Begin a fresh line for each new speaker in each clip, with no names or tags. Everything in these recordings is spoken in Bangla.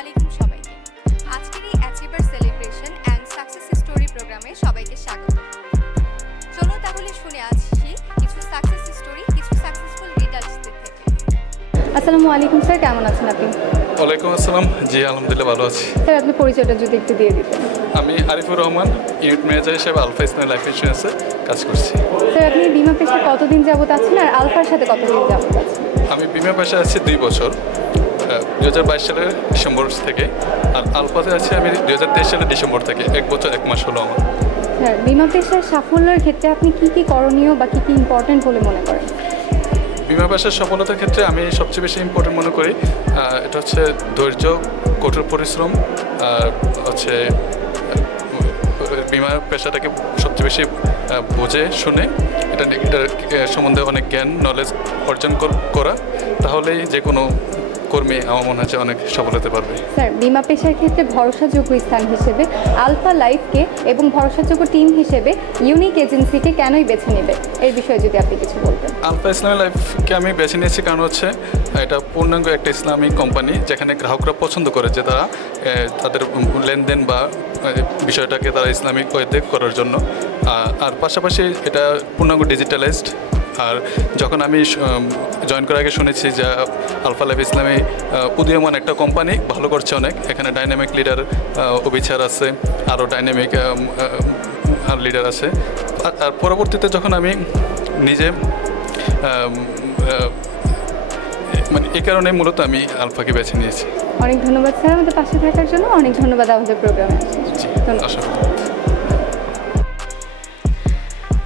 আলাইকুম সবাইকে। আজকের এই achiever celebration and success story প্রোগ্রামে সবাইকে স্বাগত। চলুন তাহলে শুনে আসছি কিছু সাকসেস স্টোরি কিছু সাকসেসফুল লিডার্সদের থেকে।
আসসালামু আলাইকুম স্যার কেমন আছেন আপনি?
ওয়ালাইকুম আসসালাম। জি আলহামদুলিল্লাহ ভালো আছি।
স্যার আপনি পরিচয়টা যদি একটু দিয়ে দিতেন।
আমি আরিফুর রহমান ইউনিট ম্যানেজার হিসেবে আলফা ইসলাম লাইফ ইন্স্যুরেন্সে কাজ করছি।
স্যার আপনি বিমা পেশায় কতদিন যাবত আছেন আর আলফার সাথে কতদিন যাবত আছেন?
আমি বিমা পেশায় আছি দুই বছর। দু হাজার বাইশ সালের ডিসেম্বর থেকে আর আলফাতে আছি আমি দু হাজার তেইশ সালের ডিসেম্বর থেকে এক বছর এক মাস হলো আমার।
স্যার বিমা পেশার সাফল্যের ক্ষেত্রে আপনি কি কি করণীয় বা কি কি ইম্পর্টেন্ট বলে মনে করেন?
বিমা পেশার সফলতার ক্ষেত্রে আমি সবচেয়ে বেশি ইম্পর্টেন্ট মনে করি এটা হচ্ছে ধৈর্য কঠোর পরিশ্রম আর হচ্ছে বিমা পেশাটাকে সবচেয়ে বেশি বুঝে শুনে এটা এটার সম্বন্ধে অনেক জ্ঞান নলেজ অর্জন করা তাহলেই যে কোনো কর্মী আমার মনে হচ্ছে অনেক সফল হতে পারবে।
স্যার বিমা পেশার ক্ষেত্রে ভরসাযোগ্য স্থান হিসেবে আলফা লাইফকে এবং ভরসাযোগ্য টিম হিসেবে ইউনিক এজেন্সিকে কেনই বেছে নেবে? এর বিষয়ে যদি আপনি কিছু বলতেন।
আলফা ইসলামী লাইফকে আমি বেছে নিয়েছি কারণ হচ্ছে এটা পূর্ণাঙ্গ একটা ইসলামিক কোম্পানি যেখানে গ্রাহকরা পছন্দ করে যে তারা তাদের লেনদেন বা বিষয়টাকে তারা ইসলামিক ওয়েতে করার জন্য। আর পাশাপাশি এটা পূর্ণাঙ্গ ডিজিটালাইজড আর যখন আমি জয়েন করার আগে শুনেছি যে আলফা লাইফ ইসলামী উদীয়মান একটা কোম্পানি ভালো করছে অনেক। এখানে ডাইনামিক লিডার অবিচার আছে আরও ডাইনামিক আর লিডার আছে। আর- পরবর্তীতে যখন আমি নিজে মানে এই কারণে মূলত আমি আলফাকে বেছে নিয়েছি।
অনেক ধন্যবাদ স্যার আমাদের পাশে থাকার জন্য। অনেক ধন্যবাদ আমাদের প্রোগ্রামে
করি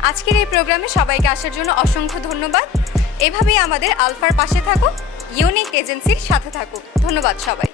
আজকের এই প্রোগ্রামে সবাইকে আসার জন্য অসংখ্য ধন্যবাদ। এভাবেই আমাদের আলফার পাশে থাকুক, ইউনিক এজেন্সির সাথে থাকুক। ধন্যবাদ সবাই